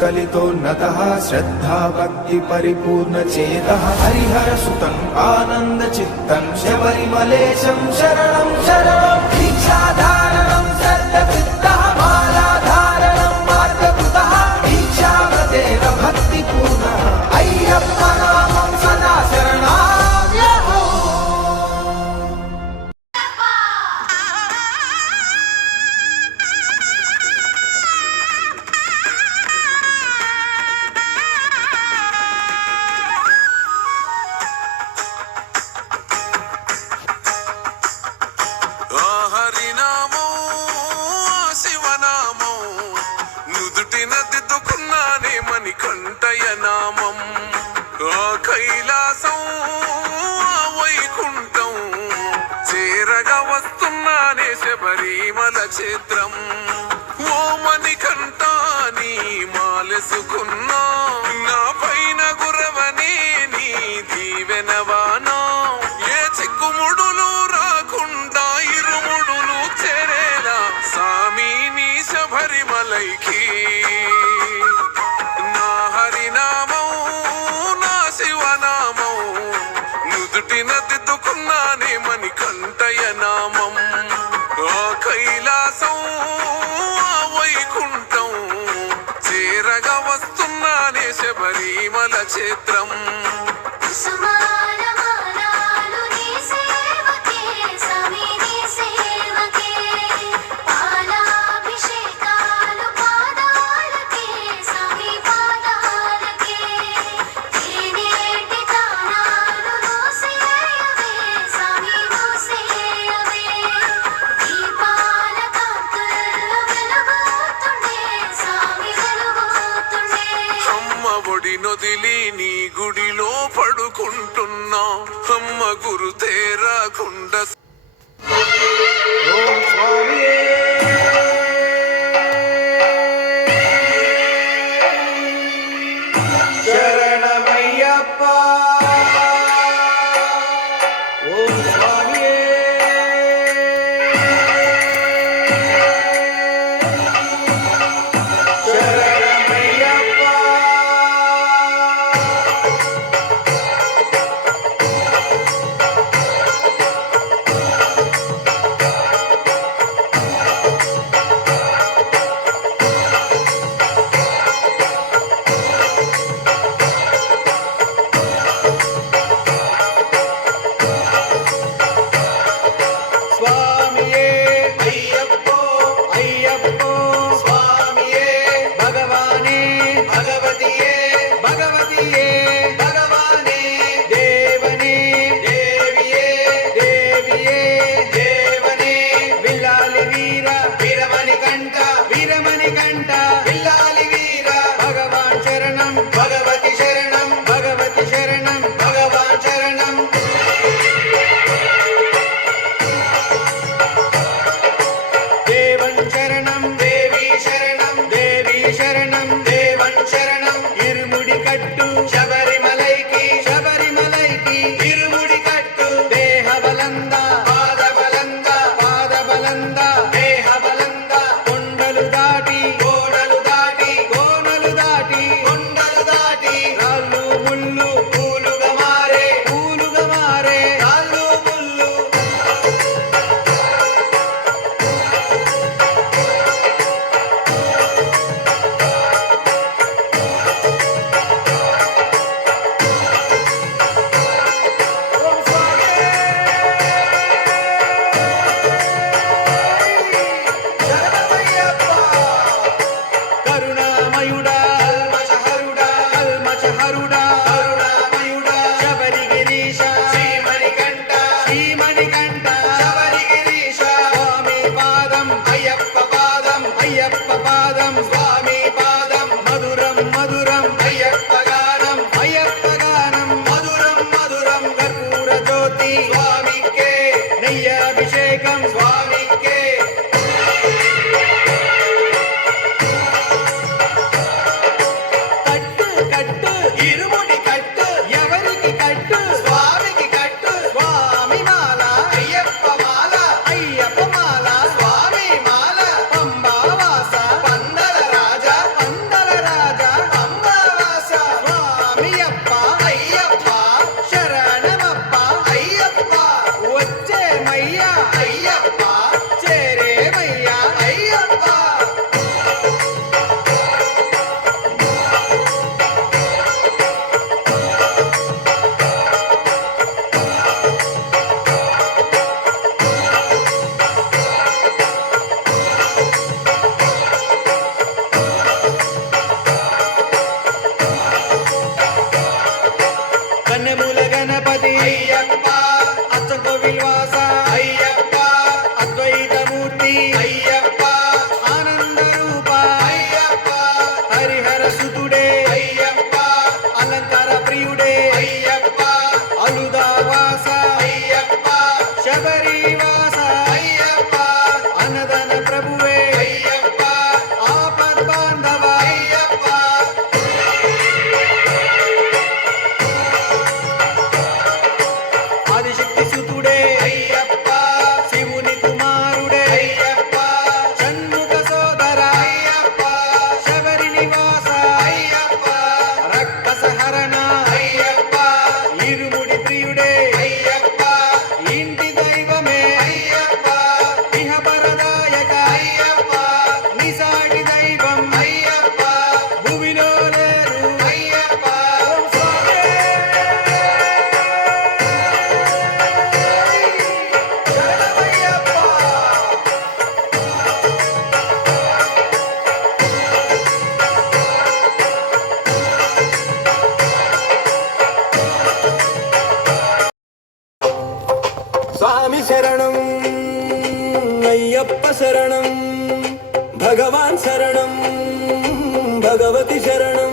कलितोन्नतः श्रद्धा भक्ति परिपूर्ण चेतः हरिहर सुतं आनंद चित्तं शबरिमलेशं शरणं शरणं दीक्षाधारणं सर्वविद्तः मालाधारणं मार्गकृतः दीक्षाव्रतेन भक्तिपूर्णः अय्यप्प नामं सदा शरणाम्यहो। కంటయనామం కైలాసం వైకుంఠం చేరగా వస్తున్నానే శబరిమల క్షేత్రం ఓమని కంటాని మాలెసుకున్నా నా పైన గురవని నీ దీవెనవానా ఏ చిక్కుముడులు రాకుండా ఇరుముడులు చేరేలా సామి నీ శబరిమలైకి దిద్దుకున్నానే మని కంటయనామం కైలాసం వైకుంఠం చేరగా వస్తున్నానే శబరిమల క్షేత్రం నొదిలి నీ గుడిలో పడుకుంటున్నా అమ్మ గురు తేరాకుండా పంబావాస కోవిల్వాస అయ్యప్ప, అద్వైతమూర్తి అయ్యప్ప, ఆనంద రూప అయ్యప్ప, హరిహర సుతుడే అయ్యప్ప, అలంకార ప్రియుడే అయ్యప్ప, అలుదావాస అయ్యప్ప, శబరివాస అయ్యప్ప, అన్నదాన ప్రభువే అయ్యప్ప, ఆపద్ బాంధవ అయ్యప్ప, ఆదిశక్తి సుతుడే అయ్యప్ప, శివుని కుమారుడే అయ్యప్ప, షణ్ముఖ సోదర అయ్యప్ప, శబరి నివాస అయ్యప్ప, రక్కసహరణ అయ్యప్ప, ఇరుముడి ప్రియుడే అయ్యప్ప, ఇంటి దైవమే అయ్యప్ప, ఇహపరదాయక అయ్యప్ప, నిసాటి దైవం అయ్యప్ప, భువిలో లేరు అయ్యప్ప, స్వామి శరణమయ్యప్ప. స్వామి శరణం అయ్యప్ప శరణం భగవాన్ శరణం భగవతి శరణం